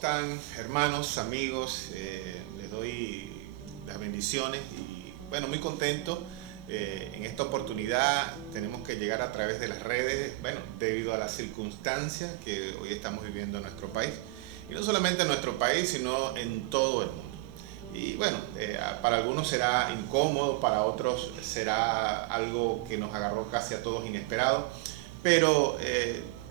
están, hermanos, amigos? Les doy las bendiciones y bueno, muy contento. En esta oportunidad tenemos que llegar a través de las redes, bueno, debido a las circunstancias que hoy estamos viviendo en nuestro país. Y no solamente en nuestro país, sino en todo el mundo. Y bueno, para algunos será incómodo, para otros será algo que nos agarró casi a todos inesperado, pero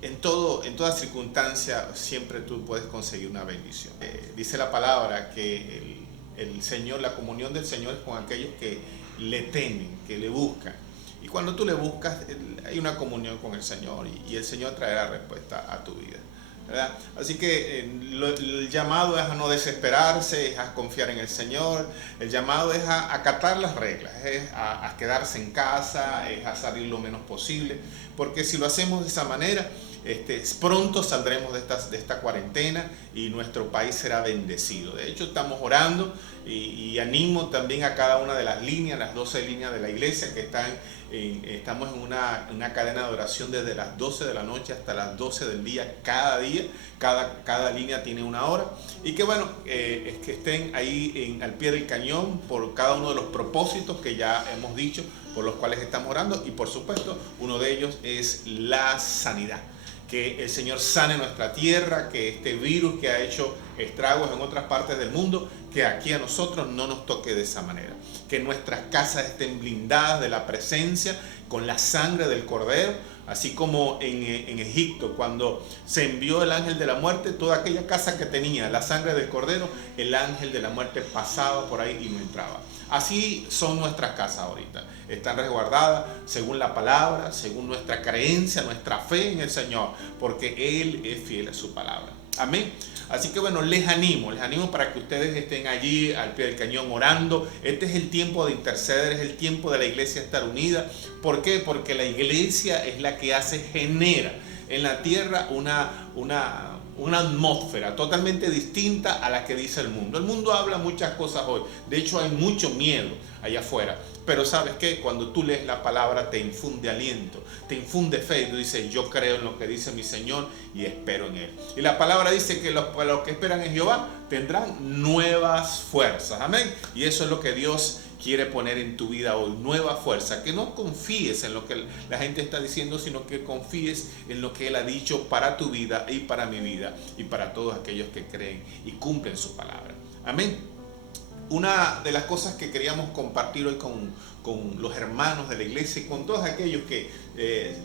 en toda circunstancia siempre tú puedes conseguir una bendición. Dice la palabra que el Señor, la comunión del Señor es con aquellos que le temen, que le buscan. Y cuando tú le buscas, hay una comunión con el Señor y el Señor traerá respuesta a tu vida, ¿verdad? Así que el llamado es a no desesperarse, es a confiar en el Señor. El llamado es a acatar las reglas, es a quedarse en casa, es a salir lo menos posible, porque si lo hacemos de esa manera, pronto saldremos de esta cuarentena y nuestro país será bendecido. De hecho, estamos orando y animo también a cada una de las líneas, las 12 líneas de la iglesia que estamos en una cadena de oración desde las 12 de la noche hasta las 12 del día, cada día. Cada línea tiene una hora. Y que bueno, es que estén ahí al pie del cañón por cada uno de los propósitos que ya hemos dicho, por los cuales estamos orando. Y por supuesto, uno de ellos es la sanidad. Que el Señor sane nuestra tierra, que este virus que ha hecho estragos en otras partes del mundo, que aquí a nosotros no nos toque de esa manera. Que nuestras casas estén blindadas de la presencia con la sangre del Cordero, así como en Egipto, cuando se envió el ángel de la muerte, toda aquella casa que tenía la sangre del Cordero, el ángel de la muerte pasaba por ahí y no entraba. Así son nuestras casas ahorita. Están resguardadas según la palabra, según nuestra creencia, nuestra fe en el Señor, porque Él es fiel a su palabra. Amén. Así que bueno, les animo para que ustedes estén allí al pie del cañón orando. Este es el tiempo de interceder, es el tiempo de la iglesia estar unida. ¿Por qué? Porque la iglesia es la que genera en la tierra una atmósfera totalmente distinta a la que dice el mundo. El mundo habla muchas cosas hoy. De hecho, hay mucho miedo allá afuera. Pero ¿sabes qué? Cuando tú lees la palabra te infunde aliento, te infunde fe. Y tú dices, yo creo en lo que dice mi Señor y espero en Él. Y la palabra dice que los que esperan en Jehová tendrán nuevas fuerzas. Amén. Y eso es lo que Dios quiere poner en tu vida hoy, nueva fuerza. Que no confíes en lo que la gente está diciendo, sino que confíes en lo que Él ha dicho para tu vida y para mi vida y para todos aquellos que creen y cumplen su palabra. Amén. Una de las cosas que queríamos compartir hoy con los hermanos de la iglesia y con todos aquellos que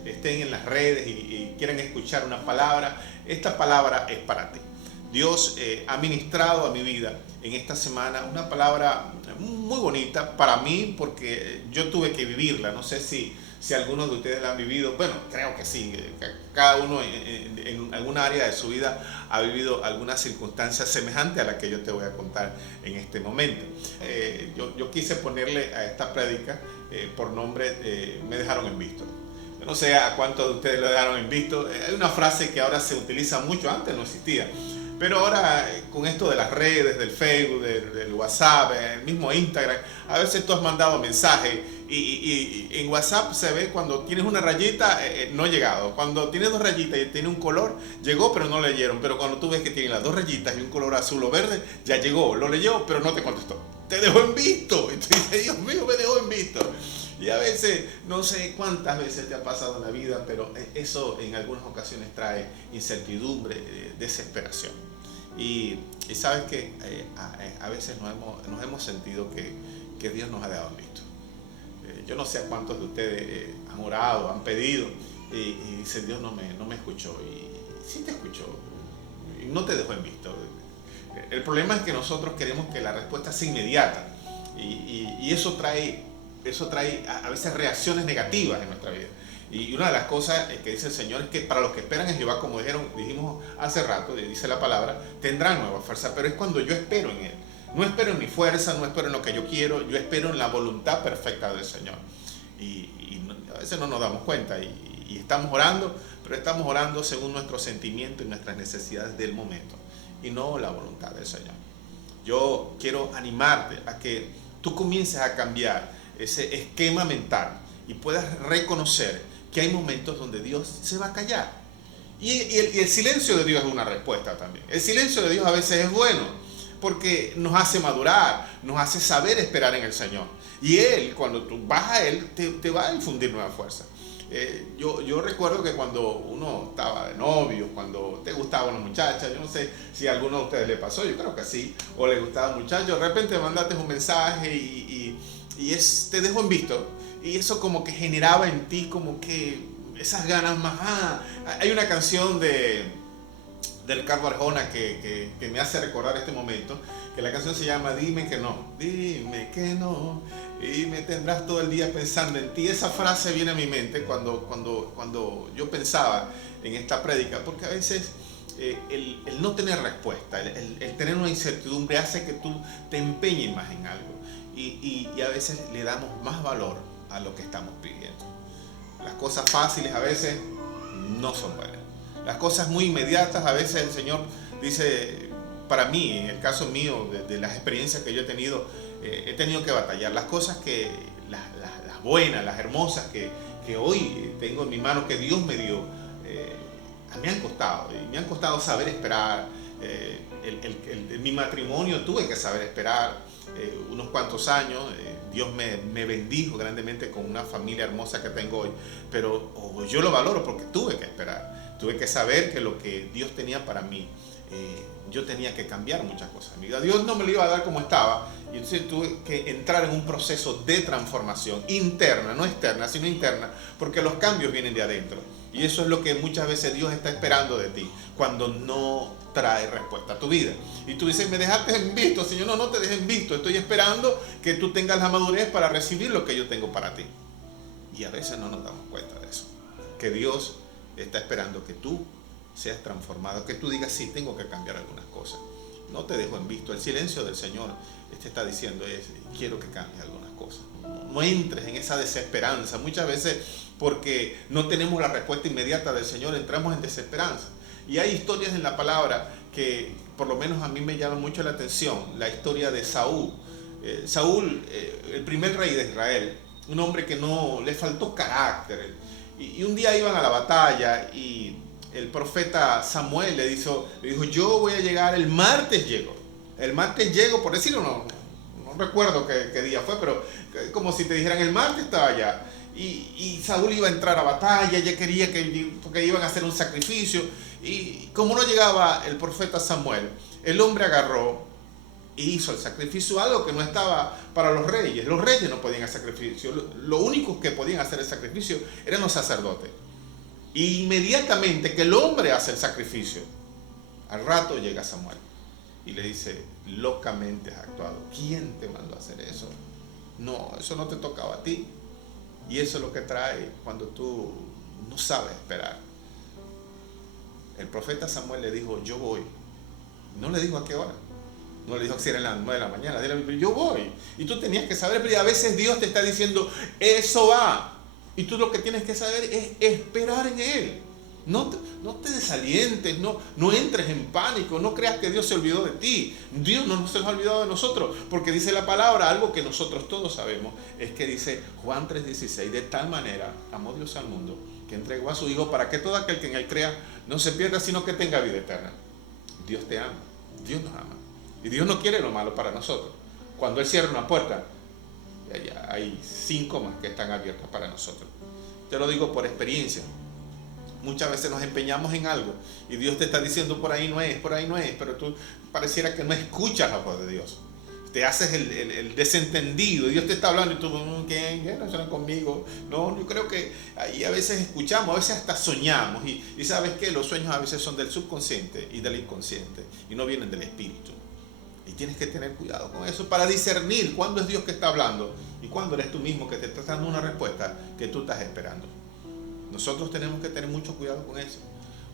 estén en las redes y quieran escuchar una palabra, esta palabra es para ti. Dios ha ministrado a mi vida en esta semana una palabra muy bonita para mí, porque yo tuve que vivirla. No sé si algunos de ustedes la han vivido. Bueno, creo que sí. Cada uno en alguna área de su vida ha vivido alguna circunstancia semejante a la que yo te voy a contar en este momento. Yo quise ponerle a esta prédica por nombre Me dejaron en visto. Yo no sé a cuántos de ustedes lo dejaron en visto. Hay una frase que ahora se utiliza mucho, antes no existía. Pero ahora con esto de las redes, del Facebook, del WhatsApp, el mismo Instagram, a veces tú has mandado mensajes y en WhatsApp se ve cuando tienes una rayita, no ha llegado. Cuando tienes dos rayitas y tiene un color, llegó pero no leyeron. Pero cuando tú ves que tiene las dos rayitas y un color azul o verde, ya llegó, lo leyó pero no te contestó. Te dejó en visto. Y tú dices, Dios mío, me dejó en visto. Y a veces, no sé cuántas veces te ha pasado en la vida, pero eso en algunas ocasiones trae incertidumbre, desesperación. Y sabes que a veces nos hemos sentido que Dios nos ha dejado en visto. Yo no sé a cuántos de ustedes han orado, han pedido y dicen, Dios no me escuchó. Y sí te escuchó y no te dejó en visto. El problema es que nosotros queremos que la respuesta sea inmediata y eso trae a veces reacciones negativas en nuestra vida. Y una de las cosas que dice el Señor es que para los que esperan en Jehová, como dijimos hace rato, dice la palabra, tendrán nueva fuerza, pero es cuando yo espero en Él. No espero en mi fuerza, no espero en lo que yo quiero, yo espero en la voluntad perfecta del Señor. Y a veces no nos damos cuenta y estamos orando, pero estamos orando según nuestros sentimientos y nuestras necesidades del momento y no la voluntad del Señor. Yo quiero animarte a que tú comiences a cambiar ese esquema mental y puedas reconocer que hay momentos donde Dios se va a callar Y el silencio de Dios es una respuesta también. El silencio de Dios a veces es bueno, porque nos hace madurar, nos hace saber esperar en el Señor. Y Él, cuando tú vas a Él, te va a infundir nueva fuerza. Yo recuerdo que cuando uno estaba de novio, cuando te gustaba una muchacha, yo no sé si a alguno de ustedes le pasó, yo creo que sí, o le gustaba un muchacho, de repente mandaste un mensaje te dejó en visto, y eso como que generaba en ti como que esas ganas más. Hay una canción de Ricardo Arjona que me hace recordar este momento, que la canción se llama Dime que no, y me tendrás todo el día pensando en ti. Esa frase viene a mi mente cuando yo pensaba en esta prédica, porque a veces el no tener respuesta, el tener una incertidumbre hace que tú te empeñes más en algo, y a veces le damos más valor a lo que estamos pidiendo. Las cosas fáciles a veces no son buenas. Las cosas muy inmediatas, a veces el Señor dice, para mí, en el caso mío, de las experiencias que yo he tenido que batallar. Las cosas las buenas, las hermosas que hoy tengo en mi mano, que Dios me dio, me han costado. Y me han costado saber esperar. Mi matrimonio tuve que saber esperar unos cuantos años. Dios me bendijo grandemente con una familia hermosa que tengo hoy. Pero yo lo valoro porque tuve que esperar. Tuve que saber que lo que Dios tenía para mí, yo tenía que cambiar muchas cosas en mi vida. Dios no me lo iba a dar como estaba, y entonces tuve que entrar en un proceso de transformación interna, no externa, sino interna, porque los cambios vienen de adentro. Y eso es lo que muchas veces Dios está esperando de ti, cuando no trae respuesta a tu vida. Y tú dices, me dejaste en visto, Señor. No te dejes en visto, estoy esperando que tú tengas la madurez para recibir lo que yo tengo para ti. Y a veces no nos damos cuenta de eso, que Dios está esperando que tú seas transformado, que tú digas, sí, tengo que cambiar algunas cosas. No te dejo en visto. El silencio del Señor te está diciendo quiero que cambies algunas cosas. No entres en esa desesperanza. Muchas veces, porque no tenemos la respuesta inmediata del Señor, entramos en desesperanza. Y hay historias en la palabra que por lo menos a mí me llaman mucho la atención. La historia de Saúl. Saúl, el primer rey de Israel, un hombre que no le faltó carácter. Y un día iban a la batalla y el profeta Samuel le dijo, yo voy a llegar, el martes llego, por decirlo, no recuerdo qué día fue, pero como si te dijeran, el martes estaba allá. Y Saúl iba a entrar a batalla, ella quería porque iban a hacer un sacrificio. Y como no llegaba el profeta Samuel, el hombre agarró e hizo el sacrificio, algo que no estaba para los reyes. Los reyes no podían hacer sacrificio, lo único que podían hacer el sacrificio eran los sacerdotes. Y inmediatamente que el hombre hace el sacrificio, al rato llega Samuel y le dice, locamente has actuado. ¿Quién te mandó a hacer eso? No, eso no te tocaba a ti. Y eso es lo que trae cuando tú no sabes esperar. El profeta Samuel le dijo, yo voy. No le dijo a qué hora. No le dijo que si era en las 9 de la mañana. Pero yo voy. Y tú tenías que saber, pero a veces Dios te está diciendo, eso va. Y tú lo que tienes que saber es esperar en Él. No te desalientes, no entres en pánico, no creas que Dios se olvidó de ti. Dios no se ha olvidado de nosotros, porque dice la palabra, algo que nosotros todos sabemos, es que dice Juan 3:16, de tal manera amó Dios al mundo, que entregó a su Hijo para que todo aquel que en Él crea no se pierda, sino que tenga vida eterna. Dios te ama, Dios nos ama, y Dios no quiere lo malo para nosotros. Cuando Él cierra una puerta, hay 5 más que están abiertas para nosotros. Te lo digo por experiencia. Muchas veces nos empeñamos en algo y Dios te está diciendo por ahí no es, pero tú pareciera que no escuchas la voz de Dios. Te haces el desentendido. Dios te está hablando y tú, ¿qué? No suena conmigo. No, yo creo que ahí a veces escuchamos, a veces hasta soñamos. Y sabes que los sueños a veces son del subconsciente y del inconsciente y no vienen del espíritu. Y tienes que tener cuidado con eso para discernir cuándo es Dios que está hablando y cuándo eres tú mismo que te está dando una respuesta que tú estás esperando. Nosotros tenemos que tener mucho cuidado con eso.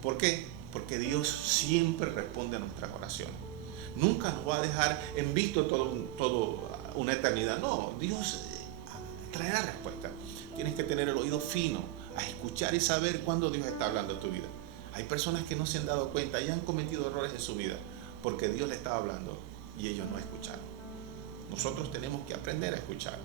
¿Por qué? Porque Dios siempre responde a nuestras oraciones. Nunca nos va a dejar en visto todo una eternidad. No, Dios traerá respuesta. Tienes que tener el oído fino a escuchar y saber cuándo Dios está hablando en tu vida. Hay personas que no se han dado cuenta y han cometido errores en su vida porque Dios le estaba hablando y ellos no escucharon. Nosotros tenemos que aprender a escuchar.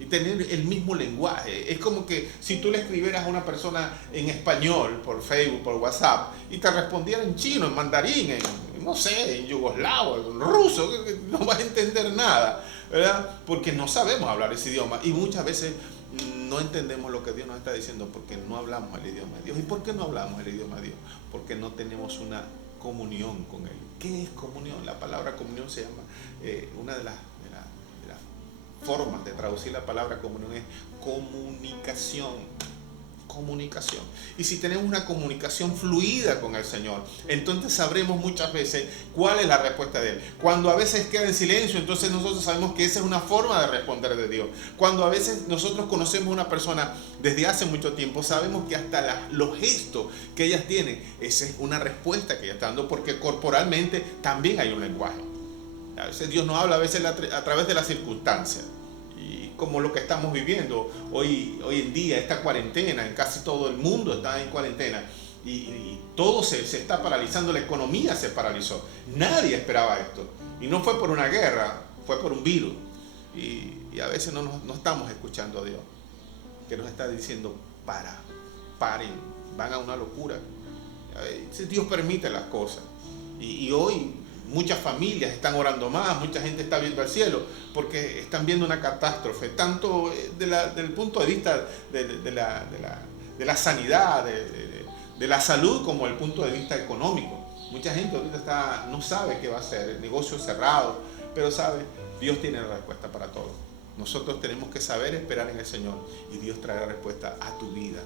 y tener el mismo lenguaje. Es como que si tú le escribieras a una persona en español por Facebook, por WhatsApp, y te respondiera en chino, en mandarín, en no sé, en yugoslavo, en ruso, no vas a entender nada, ¿verdad? Porque no sabemos hablar ese idioma y muchas veces no entendemos lo que Dios nos está diciendo porque no hablamos el idioma de Dios. ¿Y por qué no hablamos el idioma de Dios? Porque no tenemos una comunión con Él. ¿Qué es comunión? La palabra comunión se llama, una de las formas de traducir la palabra comunión es comunicación. Comunicación. Y si tenemos una comunicación fluida con el Señor, entonces sabremos muchas veces cuál es la respuesta de Él. Cuando a veces queda en silencio, entonces nosotros sabemos que esa es una forma de responder de Dios. Cuando a veces nosotros conocemos a una persona desde hace mucho tiempo, sabemos que hasta los gestos que ellas tienen, esa es una respuesta que ella está dando, porque corporalmente también hay un lenguaje. A veces Dios nos habla a veces a través de las circunstancias. Como lo que estamos viviendo hoy en día, esta cuarentena, en casi todo el mundo está en cuarentena y todo se está paralizando, la economía se paralizó. Nadie esperaba esto y no fue por una guerra, fue por un virus y a veces no estamos escuchando a Dios, que nos está diciendo paren, van a una locura. Dios permite las cosas y hoy muchas familias están orando más, mucha gente está viendo al cielo porque están viendo una catástrofe, tanto del punto de vista de la sanidad, de la salud, como el punto de vista económico. Mucha gente ahorita no sabe qué va a hacer, el negocio cerrado, pero sabe, Dios tiene la respuesta para todo. Nosotros tenemos que saber esperar en el Señor y Dios traerá respuesta a tu vida,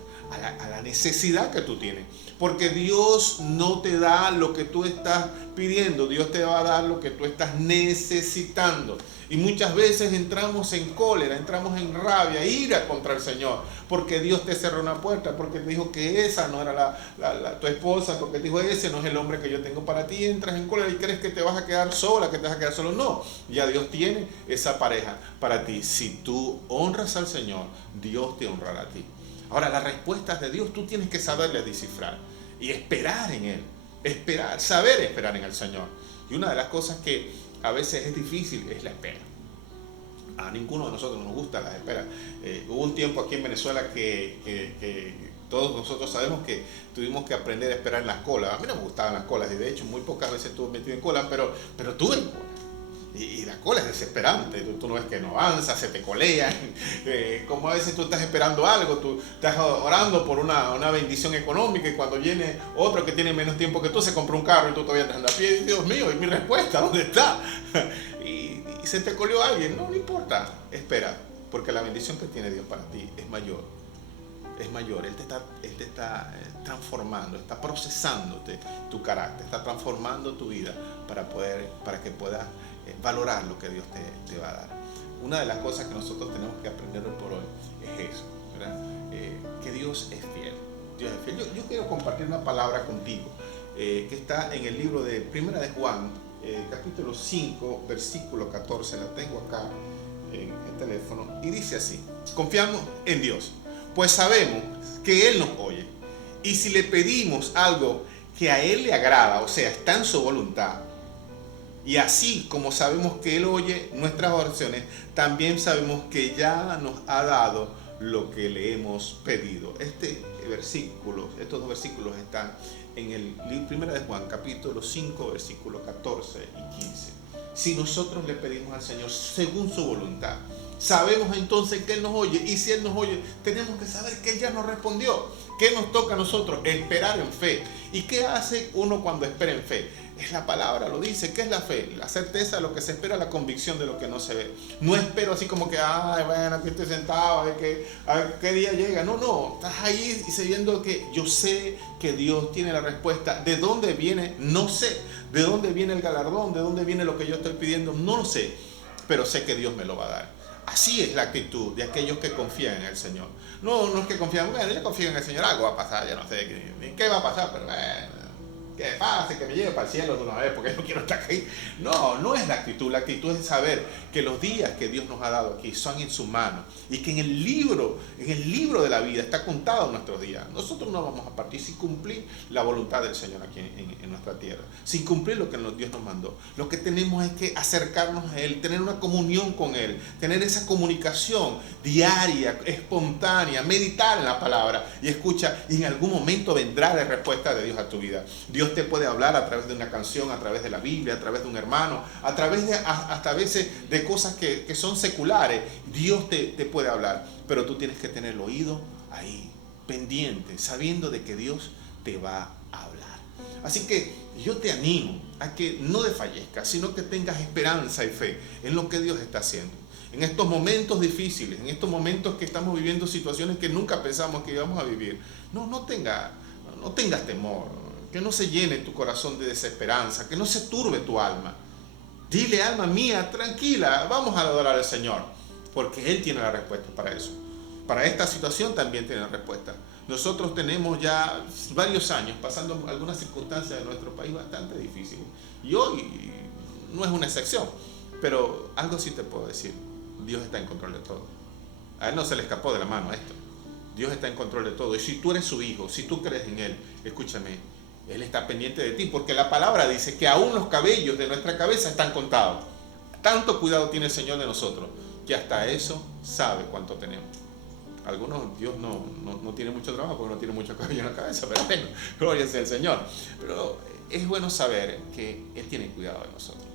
a la necesidad que tú tienes. Porque Dios no te da lo que tú estás pidiendo, Dios te va a dar lo que tú estás necesitando. Y muchas veces entramos en cólera, entramos en rabia, ira contra el Señor, porque Dios te cerró una puerta, porque te dijo que esa no era tu esposa, porque te dijo ese no es el hombre que yo tengo para ti. Entras en cólera y crees que te vas a quedar sola, que te vas a quedar solo. No, ya Dios tiene esa pareja para ti. Si tú honras al Señor, Dios te honrará a ti. Ahora, las respuestas de Dios tú tienes que saberlas descifrar y esperar en Él, saber esperar en el Señor. Y una de las cosas que a veces es difícil es la espera. A ninguno de nosotros nos gusta la espera. Hubo un tiempo aquí en Venezuela que todos nosotros sabemos que tuvimos que aprender a esperar en las colas. A mí no me gustaban las colas y de hecho muy pocas veces estuve metido en cola, pero tuve en cola. Y la cola es desesperante, tú no ves que no avanza, se te colean, como a veces tú estás esperando algo, tú estás orando por una bendición económica y cuando viene otro que tiene menos tiempo que tú, se compra un carro y tú todavía estás a pie, y Dios mío, ¿y mi respuesta dónde está? Y se te coleó alguien, no importa, espera, porque la bendición que tiene Dios para ti es mayor, Él te está transformando, está procesándote tu carácter, está transformando tu vida para que puedas valorar lo que Dios te va a dar. Una de las cosas que nosotros tenemos que aprender hoy por hoy es eso, ¿verdad? Que Dios es fiel. Dios es fiel. Yo quiero compartir una palabra contigo que está en el libro de Primera de Juan, capítulo 5, versículo 14. La tengo acá en el teléfono y dice así: confiamos en Dios, pues sabemos que Él nos oye. Y si le pedimos algo que a Él le agrada, o sea, está en su voluntad, y así como sabemos que Él oye nuestras oraciones, también sabemos que ya nos ha dado lo que le hemos pedido. Estos dos versículos están en el libro Primera de Juan, capítulo 5, versículos 14 y 15. Si nosotros le pedimos al Señor según su voluntad, sabemos entonces que Él nos oye, y si Él nos oye, tenemos que saber que Él ya nos respondió. ¿Qué nos toca a nosotros? Esperar en fe. ¿Y qué hace uno cuando espera en fe? Es la palabra, lo dice. ¿Qué es la fe? La certeza de lo que se espera, la convicción de lo que no se ve. No espero así como que, bueno, aquí estoy sentado, a ver qué día llega. No, estás ahí y sabiendo que yo sé que Dios tiene la respuesta. ¿De dónde viene? No sé. ¿De dónde viene el galardón? ¿De dónde viene lo que yo estoy pidiendo? No lo sé, pero sé que Dios me lo va a dar. Así es la actitud de aquellos que confían en el Señor. No es que confían, bueno, yo confío en el Señor, algo va a pasar, ya no sé qué va a pasar, pero bueno, que pase, que me lleve para el cielo de una vez porque yo no quiero estar aquí. No, no es la actitud. La actitud es saber que los días que Dios nos ha dado aquí son en su mano y que en el libro de la vida está contado nuestros días. Nosotros no vamos a partir sin cumplir la voluntad del Señor aquí en nuestra tierra, sin cumplir lo que Dios nos mandó. Lo que tenemos es que acercarnos a Él, tener una comunión con Él, tener esa comunicación diaria, espontánea, meditar en la palabra y escucha, y en algún momento vendrá la respuesta de Dios a tu vida. Dios te puede hablar a través de una canción, a través de la Biblia, a través de un hermano, a través de hasta a veces de cosas que son seculares. Dios te puede hablar, pero tú tienes que tener el oído ahí, pendiente, sabiendo de que Dios te va a hablar. Así que yo te animo a que no desfallezcas, sino que tengas esperanza y fe en lo que Dios está haciendo. En estos momentos difíciles, en estos momentos que estamos viviendo situaciones que nunca pensamos que íbamos a vivir, no tengas temor, que no se llene tu corazón de desesperanza, que no se turbe tu alma. Dile, alma mía, tranquila, vamos a adorar al Señor, porque Él tiene la respuesta para eso. Para esta situación también tiene la respuesta. Nosotros tenemos ya varios años pasando algunas circunstancias de nuestro país bastante difíciles. Y hoy no es una excepción. Pero algo sí te puedo decir. Dios está en control de todo. A Él no se le escapó de la mano esto. Dios está en control de todo. Y si tú eres su hijo, si tú crees en Él, escúchame, Él está pendiente de ti. Porque la palabra dice que aún los cabellos de nuestra cabeza están contados. Tanto cuidado tiene el Señor de nosotros, que hasta eso sabe cuánto tenemos. Algunos, Dios no tiene mucho trabajo porque no tiene mucho cabello en la cabeza, pero bueno, gloria sea el Señor. Pero es bueno saber que Él tiene cuidado de nosotros.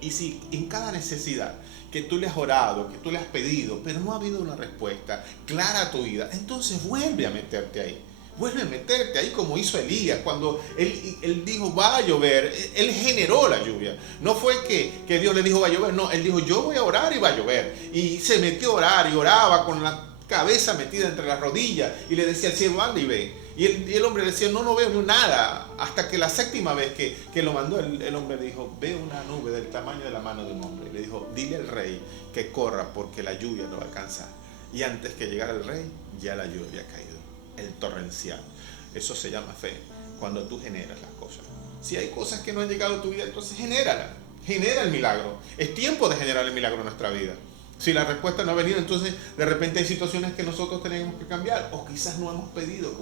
Y si en cada necesidad que tú le has orado, que tú le has pedido, pero no ha habido una respuesta clara a tu vida, entonces vuelve a meterte ahí. Vuelve a meterte ahí como hizo Elías cuando él dijo va a llover. Él generó la lluvia. No fue que Dios le dijo va a llover, no, él dijo yo voy a orar y va a llover. Y se metió a orar y oraba con la cabeza metida entre las rodillas y le decía al cielo anda y ve. Y el hombre le decía no veo ni nada. Hasta que la séptima vez que lo mandó el hombre le dijo ve una nube del tamaño de la mano de un hombre. Y le dijo dile al rey que corra porque la lluvia no va a alcanzar. Y antes que llegara el rey ya la lluvia había caído. El torrencial. Eso se llama fe, cuando tú generas las cosas. Si hay cosas que no han llegado a tu vida, entonces genéralas. Genera el milagro. Es tiempo de generar el milagro en nuestra vida. Si la respuesta no ha venido, entonces de repente hay situaciones que nosotros tenemos que cambiar o quizás no hemos pedido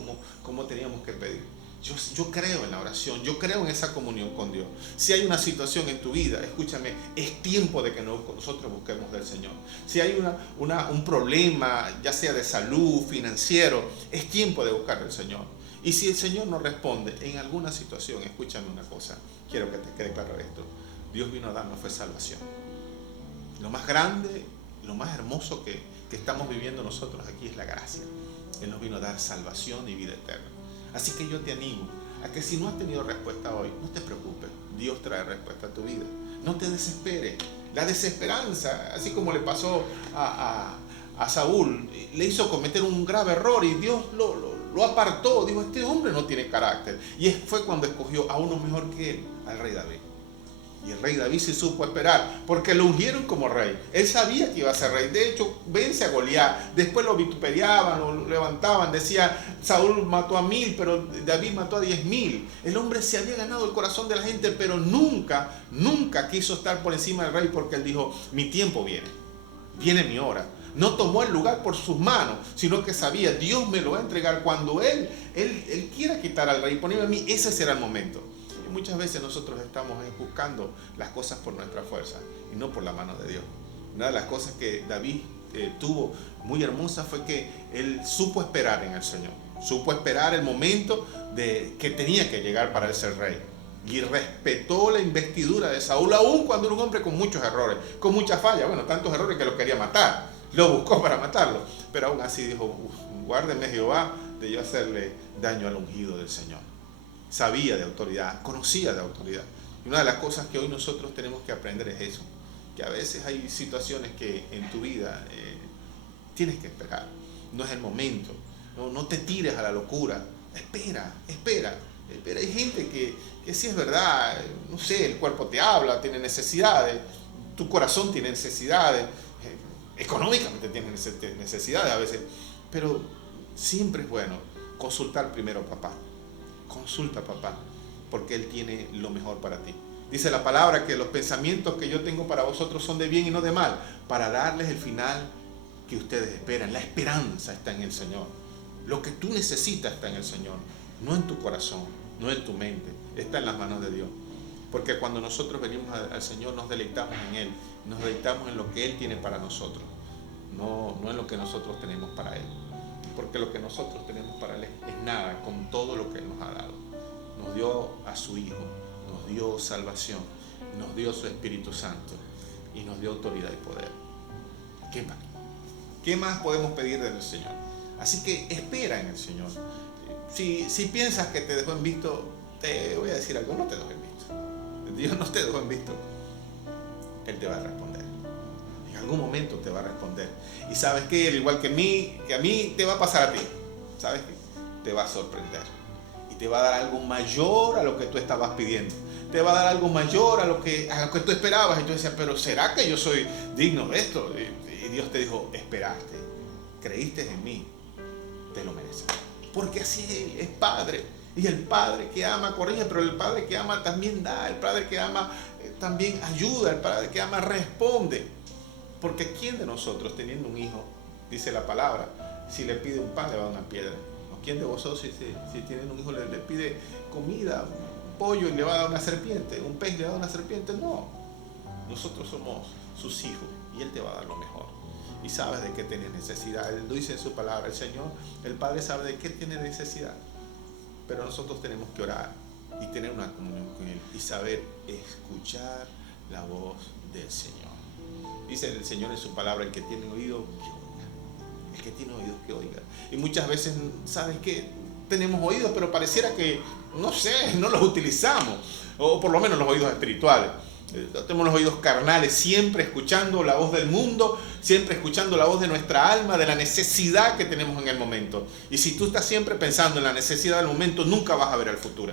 como teníamos que pedir. Yo creo en la oración, yo creo en esa comunión con Dios. Si hay una situación en tu vida, escúchame, es tiempo de que nosotros busquemos del Señor. Si hay un problema, ya sea de salud, financiero, es tiempo de buscar del Señor. Y si el Señor no responde en alguna situación, escúchame una cosa, quiero que te quede claro esto. Dios vino a darnos fue salvación. Lo más grande, lo más hermoso que estamos viviendo nosotros aquí es la gracia. Él nos vino a dar salvación y vida eterna. Así que yo te animo a que si no has tenido respuesta hoy, no te preocupes, Dios trae respuesta a tu vida. No te desesperes. La desesperanza, así como le pasó a Saúl, le hizo cometer un grave error y Dios lo apartó. Dijo, este hombre no tiene carácter. Y fue cuando escogió a uno mejor que él, al rey David. Y el rey David se supo esperar, porque lo ungieron como rey. Él sabía que iba a ser rey. De hecho, vence a Goliat. Después lo vituperiaban, lo levantaban. Decía, Saúl mató a 1000, pero David mató a 10.000. El hombre se había ganado el corazón de la gente, pero nunca quiso estar por encima del rey, porque él dijo, mi tiempo viene mi hora. No tomó el lugar por sus manos, sino que sabía, Dios me lo va a entregar cuando él quiera quitar al rey y ponerme a mí, ese será el momento. Muchas veces nosotros estamos buscando las cosas por nuestra fuerza y no por la mano de Dios. Una de las cosas que David tuvo muy hermosa fue que él supo esperar en el Señor. Supo esperar el momento que tenía que llegar para él ser rey. Y respetó la investidura de Saúl, aún cuando era un hombre con muchos errores, con muchas fallas. Bueno, tantos errores que lo quería matar. Lo buscó para matarlo. Pero aún así dijo, guárdeme Jehová de yo hacerle daño al ungido del Señor. Sabía de autoridad, conocía de autoridad. Y una de las cosas que hoy nosotros tenemos que aprender es eso, que a veces hay situaciones que en tu vida tienes que esperar. No es el momento, no te tires a la locura, espera. Hay gente que sí es verdad, no sé, el cuerpo te habla, tiene necesidades, tu corazón tiene necesidades, económicamente tienes necesidades a veces, pero siempre es bueno consultar primero a papá. Consulta, papá. porque Él tiene lo mejor para ti. Dice la palabra que los pensamientos que yo tengo para vosotros son de bien y no de mal, para darles el final que ustedes esperan. La esperanza está en el Señor. Lo que tú necesitas está en el Señor, no en tu corazón, no en tu mente, está en las manos de Dios. Porque cuando nosotros venimos al Señor nos deleitamos en Él, nos deleitamos en lo que Él tiene para nosotros, no en lo que nosotros tenemos para Él. Porque lo que nosotros tenemos para Él es nada con todo lo que Él nos ha dado. Nos dio a su Hijo, nos dio salvación, nos dio su Espíritu Santo y nos dio autoridad y poder. ¿Qué más? ¿Qué más podemos pedir del Señor? Así que espera en el Señor. Si piensas que te dejó en visto, te voy a decir algo, no te dejó en visto. Dios no te dejó en visto. Él te va a responder. En algún momento te va a responder. Y sabes que al igual que a mí te va a pasar a ti. ¿Sabes qué? Te va a sorprender. Y te va a dar algo mayor a lo que tú estabas pidiendo. Te va a dar algo mayor a lo que tú esperabas. Y tú decías, pero ¿será que yo soy digno de esto? Y Dios te dijo, esperaste, creíste en mí, te lo mereces. Porque así es Padre. Y el Padre que ama corrige, pero el Padre que ama también da. El Padre que ama también ayuda. El Padre que ama responde. Porque ¿quién de nosotros, teniendo un hijo, dice la palabra, si le pide un pan le va a dar una piedra? ¿O quién de vosotros, si tienen un hijo, le pide comida, un pollo y le va a dar una serpiente? ¿Un pez le va a dar una serpiente? No. Nosotros somos sus hijos y Él te va a dar lo mejor. Y sabes de qué tienes necesidad. Él lo dice en su palabra. El Señor, el Padre, sabe de qué tiene necesidad. Pero nosotros tenemos que orar y tener una comunión con Él y saber escuchar la voz del Señor. Dice el Señor en su palabra, el que tiene oído, que oiga. El que tiene oídos, que oiga. Y muchas veces, ¿sabes qué? Tenemos oídos, pero pareciera que, no sé, no los utilizamos. O por lo menos los oídos espirituales. Tenemos los oídos carnales, siempre escuchando la voz del mundo, siempre escuchando la voz de nuestra alma, de la necesidad que tenemos en el momento. Y si tú estás siempre pensando en la necesidad del momento, nunca vas a ver el futuro.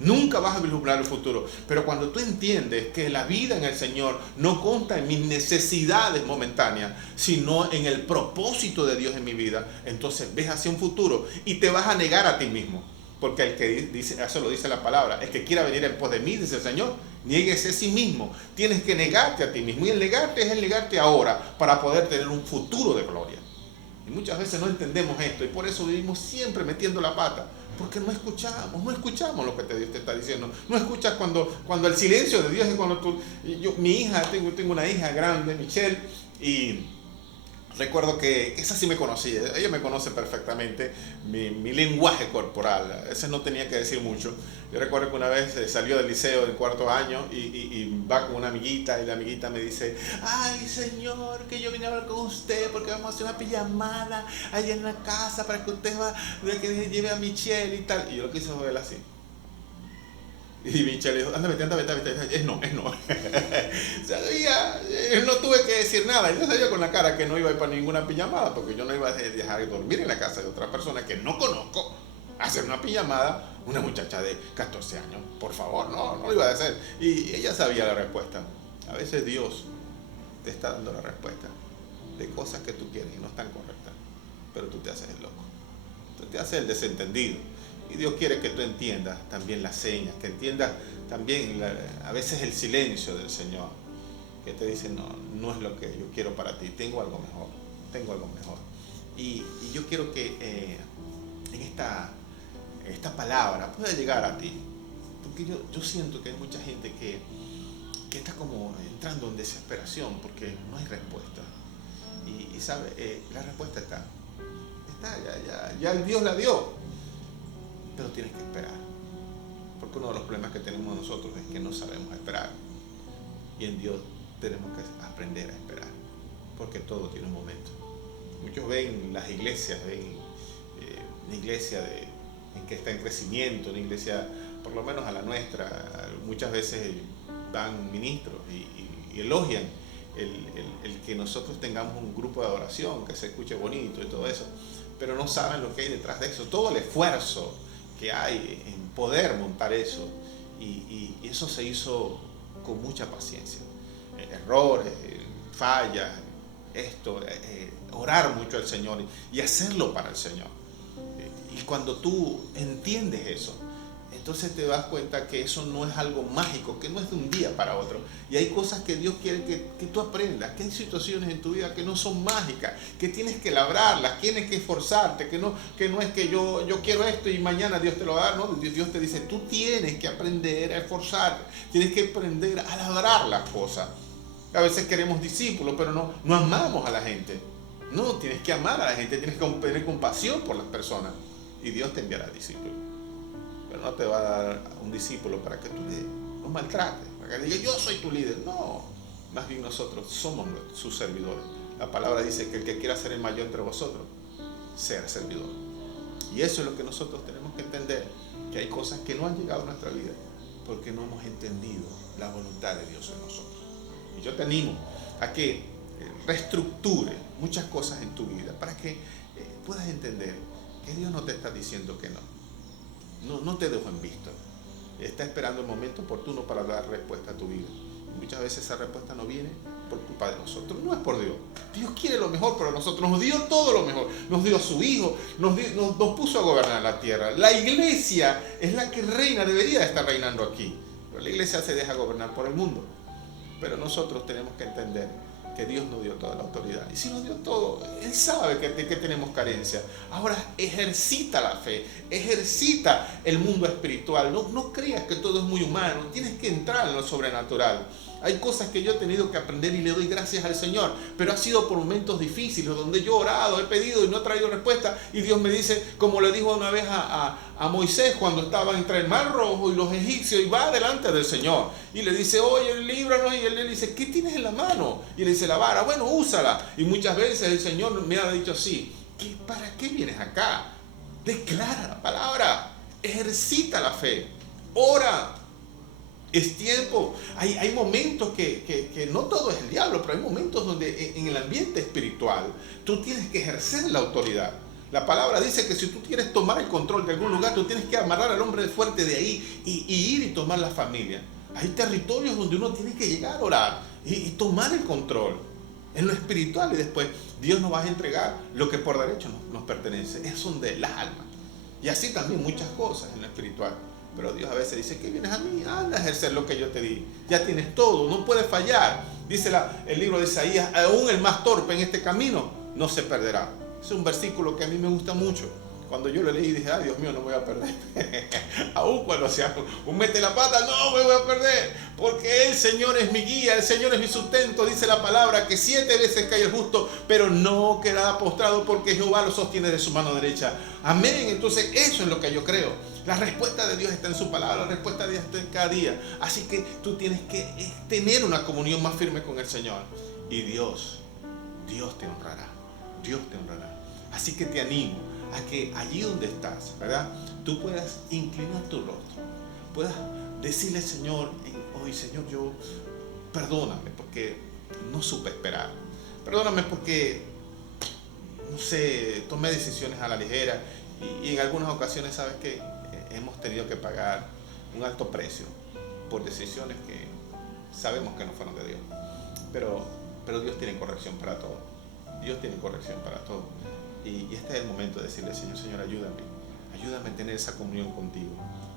Nunca vas a vislumbrar el futuro. Pero cuando tú entiendes que la vida en el Señor no consta en mis necesidades momentáneas, sino en el propósito de Dios en mi vida, entonces ves hacia un futuro y te vas a negar a ti mismo. Porque el que dice, eso lo dice la palabra, el que quiera venir en pos de mí, dice el Señor, niéguese a sí mismo. Tienes que negarte a ti mismo. Y el negarte es el negarte ahora para poder tener un futuro de gloria. Y muchas veces no entendemos esto y por eso vivimos siempre metiendo la pata. Porque no escuchamos lo que Dios te está diciendo. No escuchas cuando el silencio de Dios es cuando tú... Mi hija, tengo una hija grande, Michelle, y recuerdo que esa sí me conocía, ella me conoce perfectamente, mi lenguaje corporal, a veces no tenía que decir mucho. Yo recuerdo que una vez salió del liceo del cuarto año y va con una amiguita y la amiguita me dice, ay señor, que yo vine a hablar con usted porque vamos a hacer una pijamada allá en la casa para que usted que lleve a Michelle y tal. Y yo lo quise joder así. Y Michelle dijo, ándame, es no. Sabía, no tuve que decir nada. Yo sabía con la cara que no iba a ir para ninguna pijamada, porque yo no iba a dejar de dormir en la casa de otra persona que no conozco, a hacer una pijamada, una muchacha de 14 años. Por favor, no lo iba a hacer. Y ella sabía la respuesta. A veces Dios te está dando la respuesta de cosas que tú quieres y no están correctas, pero tú te haces el loco. Tú te haces el desentendido. Y Dios quiere que tú entiendas también las señas, que entiendas también a veces el silencio del Señor, que te dice, no es lo que yo quiero para ti, tengo algo mejor. Y yo quiero que en esta palabra pueda llegar a ti, porque yo siento que hay mucha gente que está como entrando en desesperación porque no hay respuesta. Y sabe, la respuesta está ya Dios la dio. Pero tienes que esperar, porque uno de los problemas que tenemos nosotros es que no sabemos esperar, y en Dios tenemos que aprender a esperar, porque todo tiene un momento. Muchos ven las iglesias, una iglesia en que está en crecimiento, una iglesia, por lo menos a la nuestra, muchas veces van ministros y elogian el que nosotros tengamos un grupo de adoración, que se escuche bonito y todo eso, pero no saben lo que hay detrás de eso, todo el esfuerzo que hay en poder montar eso, y eso se hizo con mucha paciencia, errores, fallas, orar mucho al Señor y hacerlo para el Señor. Y cuando tú entiendes eso, entonces te das cuenta que eso no es algo mágico, que no es de un día para otro. Y hay cosas que Dios quiere que tú aprendas, que hay situaciones en tu vida que no son mágicas, que tienes que labrarlas, tienes que esforzarte, que no es que yo quiero esto y mañana Dios te lo va a dar, no, Dios te dice, tú tienes que aprender a esforzarte, tienes que aprender a labrar las cosas. A veces queremos discípulos, pero no amamos a la gente. No, tienes que amar a la gente, tienes que tener compasión por las personas y Dios te enviará discípulos. Pero no te va a dar un discípulo para que tú lo maltrates, para que diga yo soy tu líder. No, más bien nosotros somos sus servidores. La palabra dice que el que quiera ser el mayor entre vosotros, sea servidor. Y eso es lo que nosotros tenemos que entender, que hay cosas que no han llegado a nuestra vida porque no hemos entendido la voluntad de Dios en nosotros. Y yo te animo a que reestructure muchas cosas en tu vida para que puedas entender que Dios no te está diciendo que no te dejo en visto. Está esperando el momento oportuno para dar respuesta a tu vida. Y muchas veces esa respuesta no viene por culpa de nosotros, no es por Dios. Dios quiere lo mejor para nosotros, nos dio todo lo mejor, nos dio a su Hijo, nos puso a gobernar la tierra. La iglesia es la que reina, debería de estar reinando aquí, pero la iglesia se deja gobernar por el mundo. Pero nosotros tenemos que entender que Dios nos dio toda la autoridad. Y si nos dio todo, Él sabe de qué tenemos carencia. Ahora ejercita la fe, ejercita el mundo espiritual. No creas que todo es muy humano, tienes que entrar en lo sobrenatural. Hay cosas que yo he tenido que aprender y le doy gracias al Señor, pero ha sido por momentos difíciles donde yo he orado, he pedido y no he traído respuesta, y Dios me dice, como le dijo una vez a Moisés cuando estaba entre el mar rojo y los egipcios, y va delante del Señor y le dice, oye, líbranos, y él le dice, ¿qué tienes en la mano? Y le dice, la vara. Bueno, úsala. Y muchas veces el Señor me ha dicho así, ¿para qué vienes acá? Declara la palabra, ejercita la fe, ora. Es tiempo. Hay momentos que no todo es el diablo, pero hay momentos donde en el ambiente espiritual tú tienes que ejercer la autoridad. La palabra dice que si tú quieres tomar el control de algún lugar, tú tienes que amarrar al hombre fuerte de ahí y ir y tomar la familia. Hay territorios donde uno tiene que llegar a orar y tomar el control en lo espiritual, y después Dios nos va a entregar lo que por derecho nos pertenece. Es donde las almas. Y así también muchas cosas en lo espiritual. Pero Dios a veces dice, ¿qué vienes a mí? Anda a ejercer lo que yo te di. Ya tienes todo, no puedes fallar. Dice el libro de Isaías, aún el más torpe en este camino no se perderá. Es un versículo que a mí me gusta mucho. Cuando yo lo leí dije, Dios mío, no voy a perder. Aún cuando sea un mete la pata, no me voy a perder. Porque el Señor es mi guía, el Señor es mi sustento. Dice la palabra que 7 veces cae el justo, pero no quedará postrado porque Jehová lo sostiene de su mano derecha. Amén. Entonces eso es lo que yo creo. La respuesta de Dios está en su palabra, la respuesta de Dios está en cada día. Así que tú tienes que tener una comunión más firme con el Señor. Y Dios te honrará. Dios te honrará. Así que te animo a que allí donde estás, ¿verdad? Tú puedas inclinar tu rostro. Puedas decirle al Señor, hoy Señor, yo perdóname porque no supe esperar. Perdóname porque, no sé, tomé decisiones a la ligera. Y en algunas ocasiones, ¿sabes qué? Hemos tenido que pagar un alto precio por decisiones que sabemos que no fueron de Dios. Pero Dios tiene corrección para todo. Dios tiene corrección para todo. Y este es el momento de decirle, Señor, ayúdame a tener esa comunión contigo,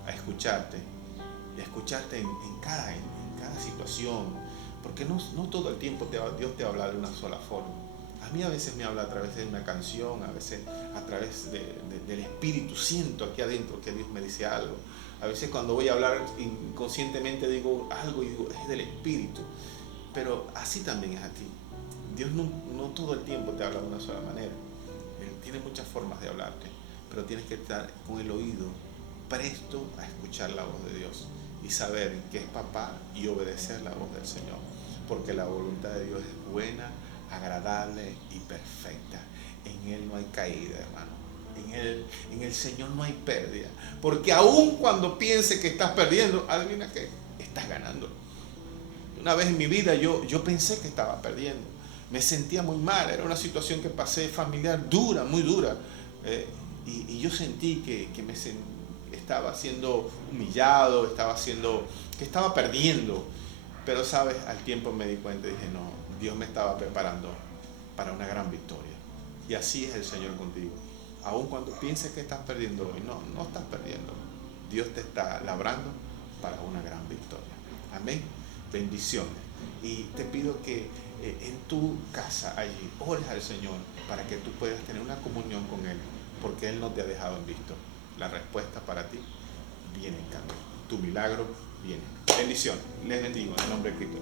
a escucharte, y a escucharte en cada situación, porque no todo el tiempo Dios te habla de una sola forma. A mí a veces me habla a través de una canción, a veces a través del Espíritu. Siento aquí adentro que Dios me dice algo. A veces cuando voy a hablar inconscientemente digo algo y digo, es del Espíritu. Pero así también es aquí. Dios no todo el tiempo te habla de una sola manera. Él tiene muchas formas de hablarte, pero tienes que estar con el oído presto a escuchar la voz de Dios y saber que es papá y obedecer la voz del Señor. Porque la voluntad de Dios es buena, agradable y perfecta. En Él no hay caída, hermano. En el Señor no hay pérdida. Porque aun cuando pienses que estás perdiendo, adivina qué, estás ganando. Una vez en mi vida yo pensé que estaba perdiendo. Me sentía muy mal. Era una situación que pasé familiar dura, muy dura. Y yo sentí que estaba siendo humillado, que estaba perdiendo. Pero, ¿sabes? Al tiempo me di cuenta y dije, no, Dios me estaba preparando para una gran victoria. Y así es el Señor contigo. Aun cuando pienses que estás perdiendo hoy, no estás perdiendo. Dios te está labrando para una gran victoria. Amén. Bendiciones. Y te pido que en tu casa allí ores al Señor para que tú puedas tener una comunión con Él, porque Él no te ha dejado en visto. La respuesta para ti viene en camino. Tu milagro viene. Bendiciones. Les bendigo en el nombre de Cristo.